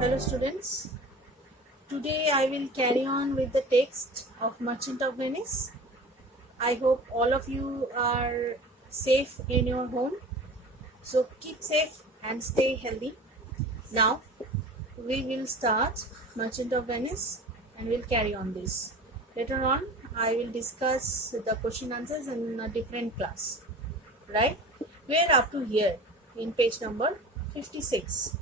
Hello students, today I will carry on with the text of Merchant of Venice. I hope all of you are safe in your home. So keep safe and stay healthy. Now we will start Merchant of Venice and we'll carry on this. Later on I will discuss the question answers in a different class. Right? We are up to here in page number 56.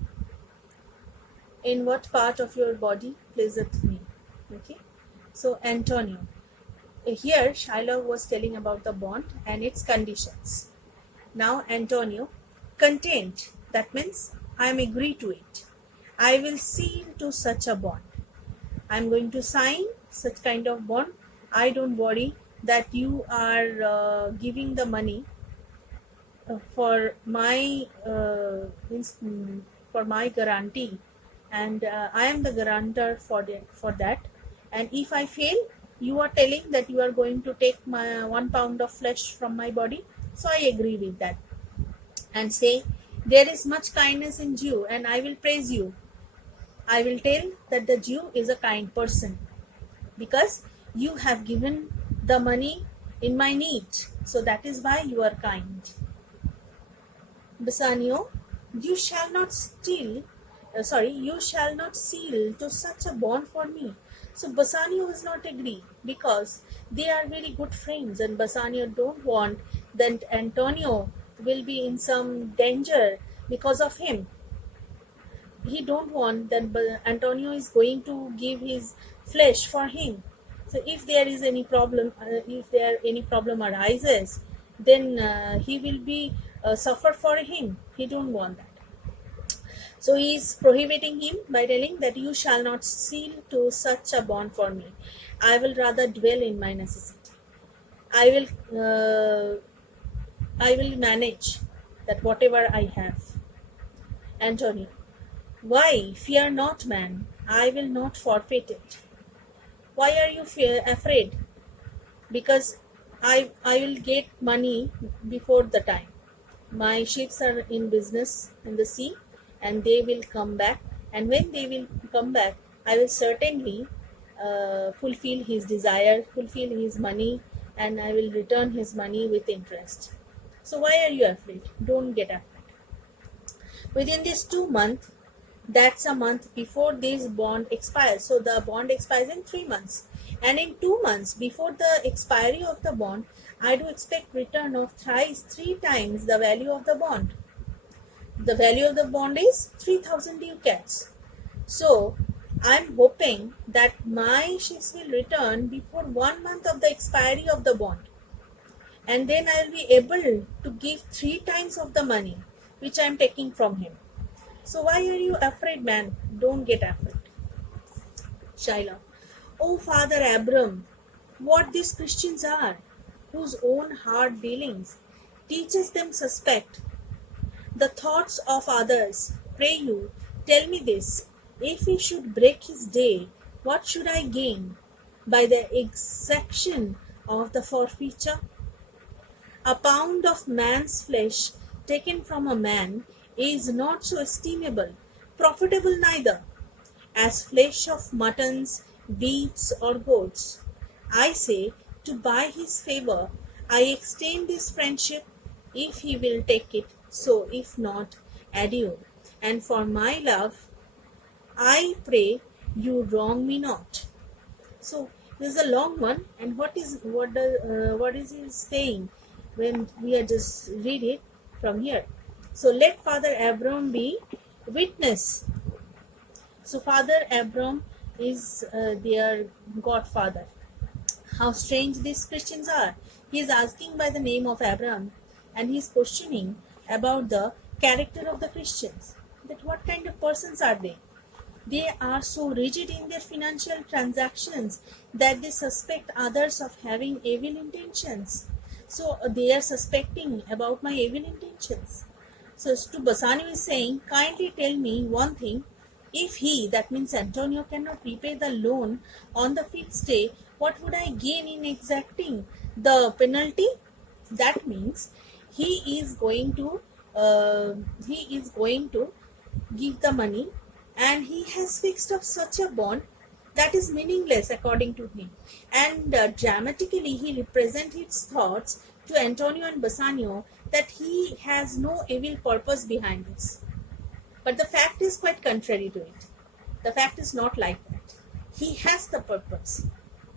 In what part of your body pleaseth me? Okay, so Antonio. Here Shylock was telling about the bond and its conditions. Now Antonio, content, that means I am agree to it. I will seal to such a bond. I am going to sign such kind of bond. I don't worry that you are giving the money for my guarantee, and I am the guarantor for that. And if I fail, you are telling that you are going to take my 1 pound of flesh from my body. So I agree with that and say, there is much kindness in Jew, and I will praise you. I will tell that the Jew is a kind person because you have given the money in my need. So that is why you are kind. Bassanio, you shall not seal to such a bond for me. So Bassanio does not agree because they are very good friends, and Bassanio don't want that Antonio will be in some danger because of him. He don't want that Antonio is going to give his flesh for him. So if there is any problem, arises, then he will be suffer for him. He don't want that. So he is prohibiting him by telling that you shall not seal to such a bond for me. I will rather dwell in my necessity. I will manage that whatever I have. Antonio, why? Fear not, man. I will not forfeit it. Why are you afraid? Because I will get money before the time. My ships are in business in the sea, and they will come back. And when they will come back, I will certainly fulfill his desire, fulfill his money, and I will return his money with interest. So why are you afraid? Don't get afraid. Within these 2 months, that's a month before this bond expires. So the bond expires in 3 months. And in 2 months before the expiry of the bond, I do expect return of three times the value of the bond. The value of the bond is 3,000 ducats. So I'm hoping that my ships will return before 1 month of the expiry of the bond. And then I'll be able to give 3 times of the money which I'm taking from him. So why are you afraid, man? Don't get afraid. Shylock, oh Father Abram, what these Christians are, whose own hard dealings teaches them suspect the thoughts of others. Pray you, tell me this, if he should break his day, what should I gain by the exaction of the forfeiture? A pound of man's flesh taken from a man is not so estimable, profitable neither, as flesh of muttons, beefs, or goats. I say, to buy his favor, I extend this friendship, if he will take it, so if not, adieu. And for my love, I pray you wrong me not. So this is a long one, and what is he saying when we are just read it from here? So let Father Abram be witness. So Father Abram is their godfather. How strange these Christians are. He is asking by the name of Abram, and he is questioning about the character of the Christians. That what kind of persons are they? They are so rigid in their financial transactions that they suspect others of having evil intentions. So they are suspecting about my evil intentions. So to Bassanio is saying, kindly tell me one thing. If he, that means Antonio, cannot repay the loan on the fixed day, what would I gain in exacting the penalty? That means he is going to give the money, and he has fixed up such a bond that is meaningless according to him. And dramatically, he represents his thoughts to Antonio and Bassanio that he has no evil purpose behind this. But the fact is quite contrary to it. The fact is not like that. He has the purpose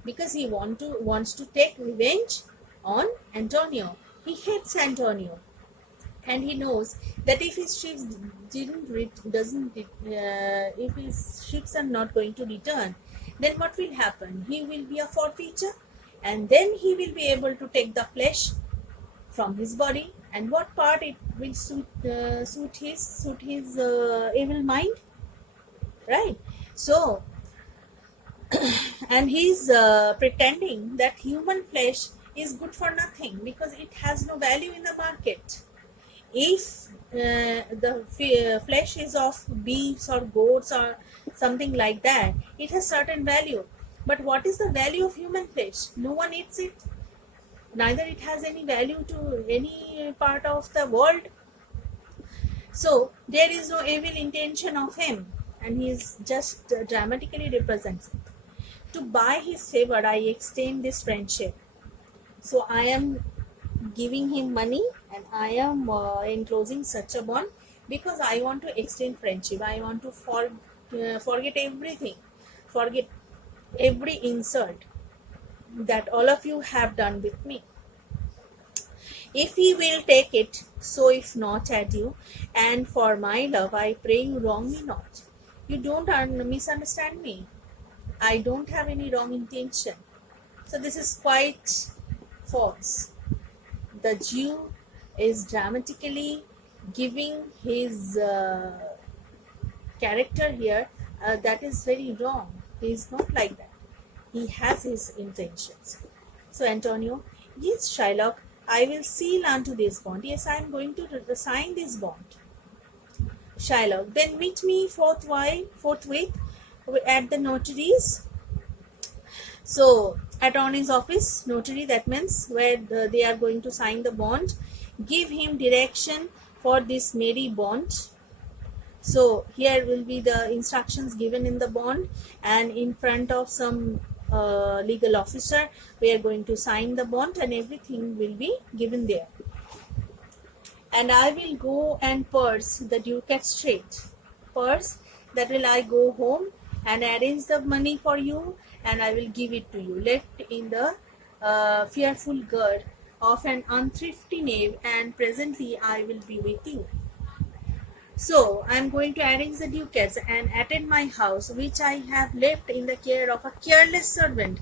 because he wants to take revenge on Antonio. He hates Antonio, and he knows that if his ships if his ships are not going to return, then what will happen? He will be a forfeiture, and then he will be able to take the flesh from his body. And what part it will suit his evil mind, right? So, and he's pretending that human flesh is good for nothing because it has no value in the market. If the flesh is of beefs or goats or something like that, it has certain value. But what is the value of human flesh? No one eats it. Neither it has any value to any part of the world. So there is no evil intention of him, and he is just dramatically represents it. To buy his favor, I extend this friendship. So I am giving him money, and I am enclosing such a bond because I want to extend friendship. I want to forget everything, forget every insult that all of you have done with me. If he will take it, so if not, adieu. And for my love, I pray you wrong me not. You don't misunderstand me. I don't have any wrong intention. So this is quite false. The Jew is dramatically giving his character here that is very wrong. He is not like that. He has his intentions. So Antonio, yes, Shylock, I will seal unto this bond. Yes, I am going to sign this bond. Shylock, then meet me forthwith at the notary's. So, attorney's office, notary, that means where they are going to sign the bond. Give him direction for this merry bond. So, here will be the instructions given in the bond, and in front of some legal officer, we are going to sign the bond, and everything will be given there. And I will go and purse the ducat straight. Purse, that will I go home and arrange the money for you, and I will give it to you, left in the fearful gird of an unthrifty knave, and presently I will be with you. So I am going to arrange the ducats and attend my house, which I have left in the care of a careless servant,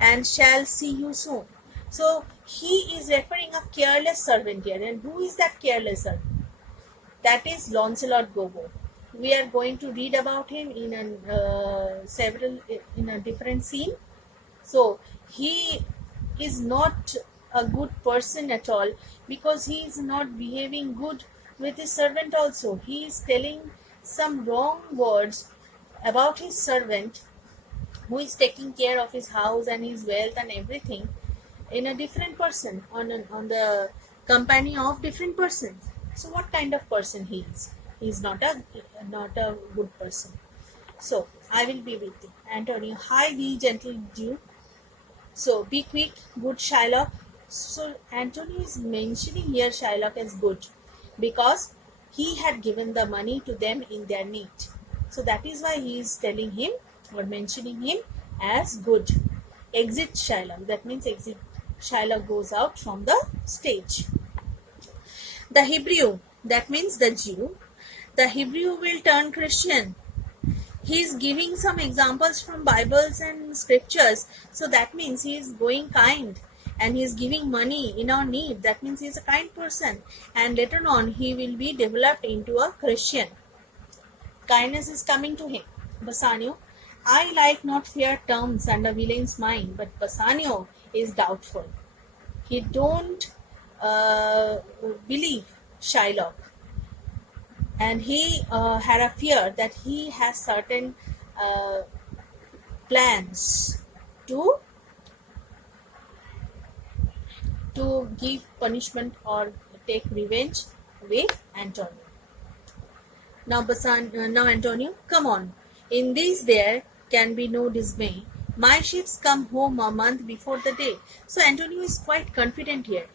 and shall see you soon. So he is referring a careless servant here, and who is that careless servant? That is Launcelot Gobbo. We are going to read about him in a different scene. So he is not a good person at all, because he is not behaving good with his servant also. He is telling some wrong words about his servant, who is taking care of his house and his wealth and everything, in a different person, on the company of different persons. So what kind of person he is? He is not a good person. So I will be with thee. Antonio, hi thee, gentle Jew. So be quick, good Shylock. So Antonio is mentioning here Shylock as good, because he had given the money to them in their need. So that is why he is telling him or mentioning him as good. Exit Shylock. That means exit. Shylock goes out from the stage. The Hebrew, that means the Jew. The Hebrew will turn Christian. He is giving some examples from Bibles and scriptures. So that means he is going kind, and he is giving money in our need. That means he is a kind person. And later on he will be developed into a Christian. Kindness is coming to him. Bassanio, I like not fair terms and a villain's mind, but Bassanio is doubtful. He don't believe Shylock, and he had a fear that he has certain plans to give punishment or take revenge with Antonio. Now Antonio, come on. In this there can be no dismay. My ships come home a month before the day. So Antonio is quite confident here.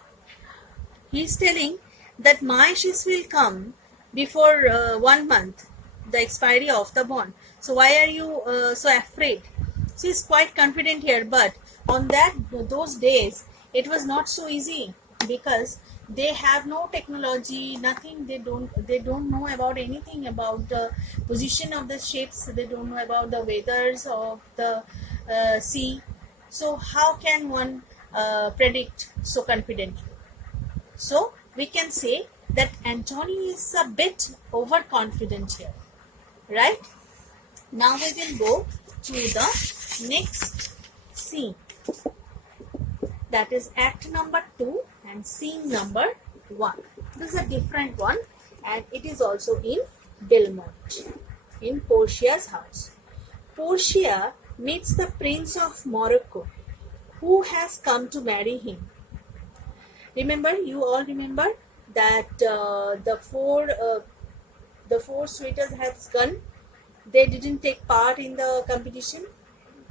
He is telling that my ships will come before 1 month, the expiry of the bond. So why are you so afraid? So he's quite confident here, but on those days it was not so easy because they have no technology, nothing. They don't know about anything about the position of the ships. They don't know about the weathers of the sea. So how can one predict so confidently? So we can say that Antonio is a bit overconfident here, right? Now we will go to the next scene, that is act number 2 and scene number 1. This is a different one and it is also in Belmont, in Portia's house. Portia meets the Prince of Morocco who has come to marry him. You all remember that the four suitors have gone. They didn't take part in the competition.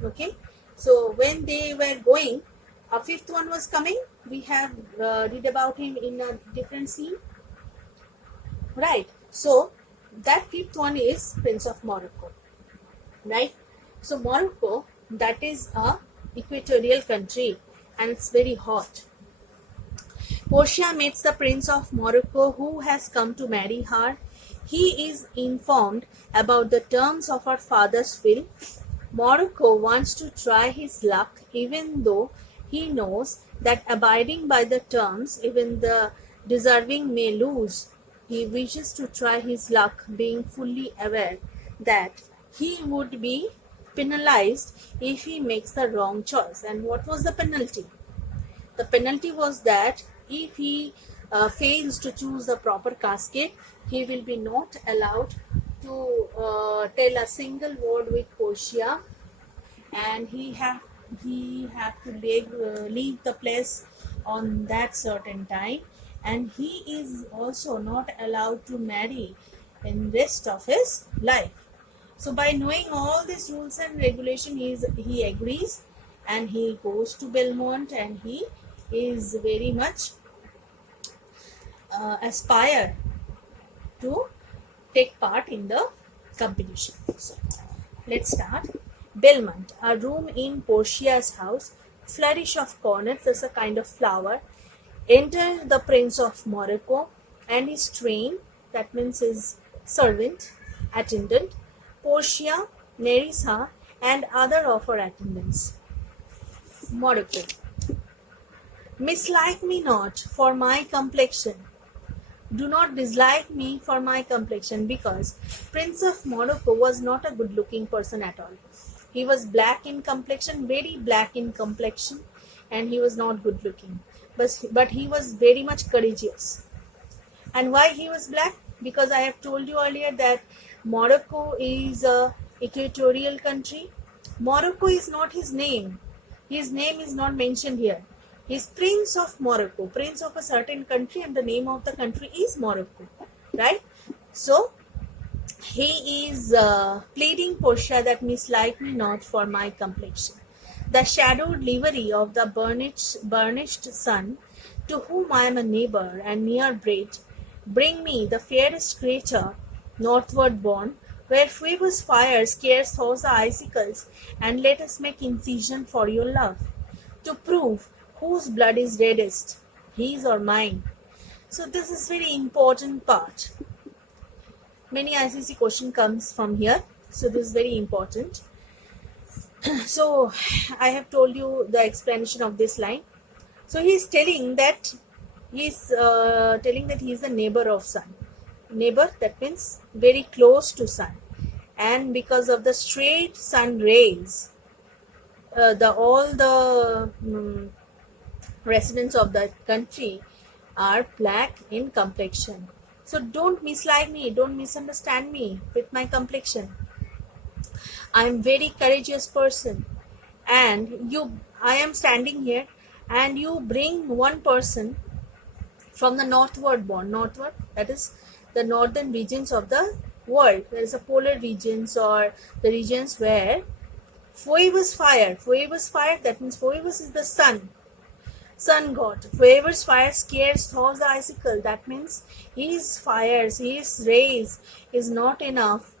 Okay, so when they were going, a fifth one was coming. We have read about him in a different scene, right? So that fifth one is Prince of Morocco, right? So Morocco, that is a equatorial country and it's very hot. Portia meets the Prince of Morocco who has come to marry her. He is informed about the terms of her father's will. Morocco wants to try his luck even though he knows that abiding by the terms even the deserving may lose. He wishes to try his luck being fully aware that he would be penalized if he makes the wrong choice. And what was the penalty? The penalty was that if he fails to choose the proper casket, he will be not allowed to tell a single word with Portia, and he have to leave the place on that certain time, and he is also not allowed to marry in rest of his life. So by knowing all these rules and regulation, he agrees and he goes to Belmont, and he is very much aspire to take part in the competition. So let's start. Belmont, a room in Portia's house, flourish of cornets as a kind of flower. Enter the Prince of Morocco and his train, that means his servant, attendant, Portia, Nerissa, and other of her attendants. Morocco. Mislike me not for my complexion. Do not dislike me for my complexion, because Prince of Morocco was not a good looking person at all. He was black in complexion, very black in complexion, and he was not good looking. But he was very much courageous. And why he was black? Because I have told you earlier that Morocco is a equatorial country. Morocco is not his name. His name is not mentioned here. He is Prince of Morocco, prince of a certain country, and the name of the country is Morocco, right? So he is pleading Portia that mislike me not for my complexion. The shadowed livery of the burnished sun, to whom I am a neighbor and near bred, bring me the fairest creature northward born, where Phoebus' fire scarce thaws the icicles, and let us make incision for your love, to prove whose blood is reddest, his or mine. So this is very important part. Many ICC question comes from here, so this is very important. So I have told you the explanation of this line. So he is telling that he is a neighbor of sun. Neighbor, that means very close to sun, and because of the straight sun rays, all the residents of the country are black in complexion. So don't mislike me, don't misunderstand me with my complexion. I am very courageous person, and I am standing here, and you bring one person from the northward born, that is the northern regions of the world, there is a polar regions or the regions where Phoebus fire. Phoebus fire, that means Phoebus is the sun god. Phoebus fire scares Thor's the icicle. That means his fires, his rays is not enough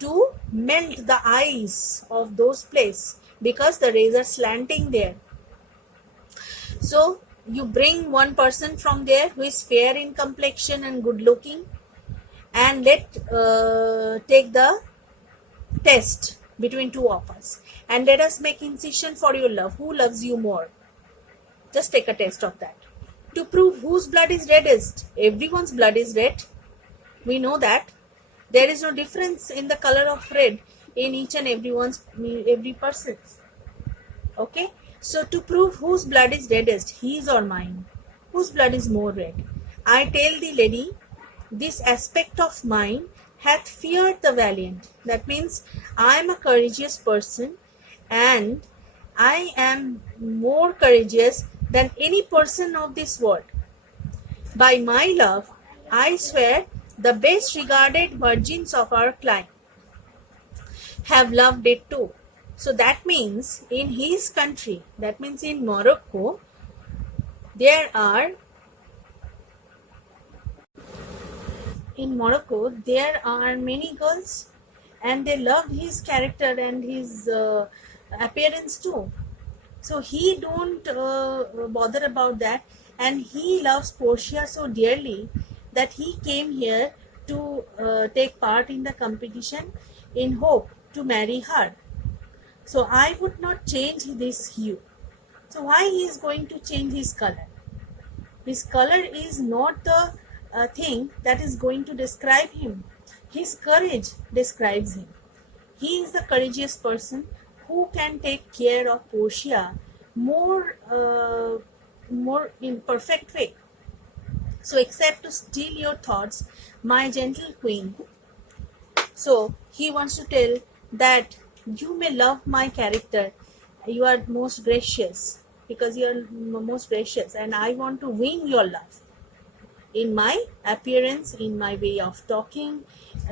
to melt the ice of those places because the rays are slanting there. So you bring one person from there who is fair in complexion and good looking, and take the test between two of us, and let us make incision for your love. Who loves you more? Just take a test of that to prove whose blood is reddest. Everyone's blood is red. We know that there is no difference in the color of red in each and every person's. Okay, so to prove whose blood is reddest, his or mine, whose blood is more red, I tell the lady, this aspect of mine hath feared the valiant. That means I am a courageous person, and I am more courageous than any person of this world. By my love, I swear the best regarded virgins of our clime have loved it too. So that means in his country, that means in Morocco, there are many girls, and they love his character and his appearance too. So he don't bother about that, and he loves Portia so dearly that he came here to take part in the competition in hope to marry her. So I would not change this hue. So why he is going to change his color? His color is not the thing that is going to describe him. His courage describes him. He is the courageous person who can take care of Portia more in perfect way. So accept to steal your thoughts, my gentle queen. So he wants to tell that you may love my character. You are most gracious because you are most gracious, and I want to win your love in my appearance, in my way of talking,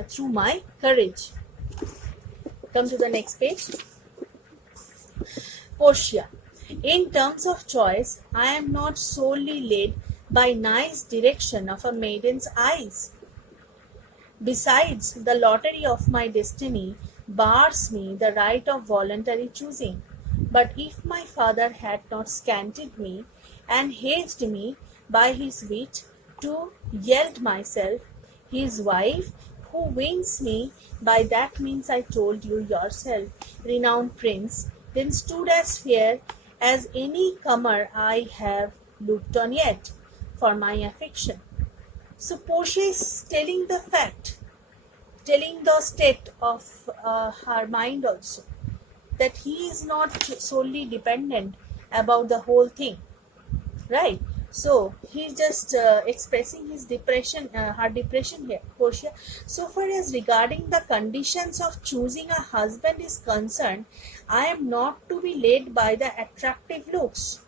through my courage. Come to the next page. Portia. In terms of choice, I am not solely led by nice direction of a maiden's eyes. Besides, the lottery of my destiny bars me the right of voluntary choosing. But if my father had not scanted me and hazed me by his wit to yield myself, his wife, who wins me by that means I told you yourself, renowned prince, then stood as fair as any comer I have looked on yet for my affection. So Portia is telling the fact, telling the state of her mind also, that he is not solely dependent about the whole thing, right? So he's just expressing his depression, her depression here, Portia. So far as regarding the conditions of choosing a husband is concerned, I am not to be led by the attractive looks.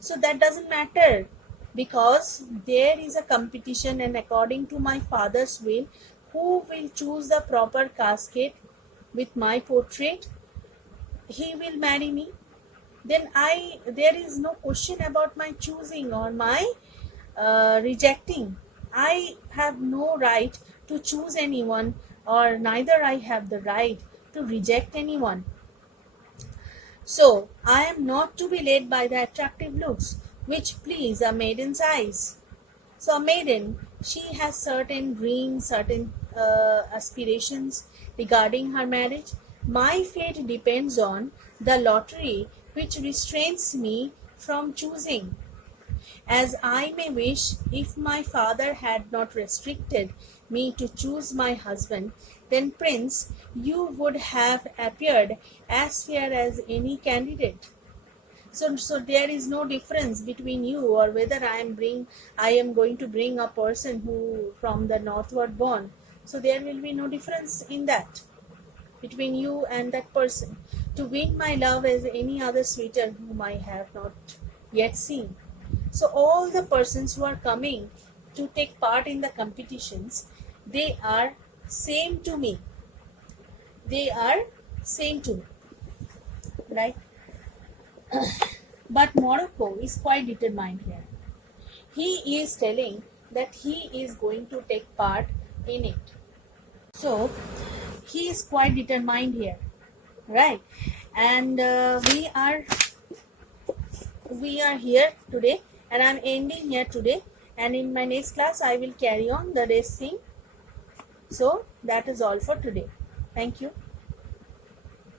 So that doesn't matter, because there is a competition, and according to my father's will, who will choose the proper casket with my portrait, he will marry me. Then there is no question about my choosing or my rejecting. I have no right to choose anyone, or neither I have the right to reject anyone. So I am not to be led by the attractive looks which please a maiden's eyes. So a maiden, she has certain dreams, certain aspirations regarding her marriage. My fate depends on the lottery which restrains me from choosing. As I may wish, if my father had not restricted me to choose my husband, then Prince, you would have appeared as fair as any candidate. So there is no difference between you, or whether I am going to bring a person who from the northward born. So there will be no difference in that between you and that person, to win my love as any other suitor whom I have not yet seen. So all the persons who are coming to take part in the competitions, they are same to me. They are same to me, right? But Morocco is quite determined here. He is telling that he is going to take part in it. So he is quite determined here, right? And we are here today, and I'm ending here today. And in my next class, I will carry on the rest thing. So that is all for today. Thank you.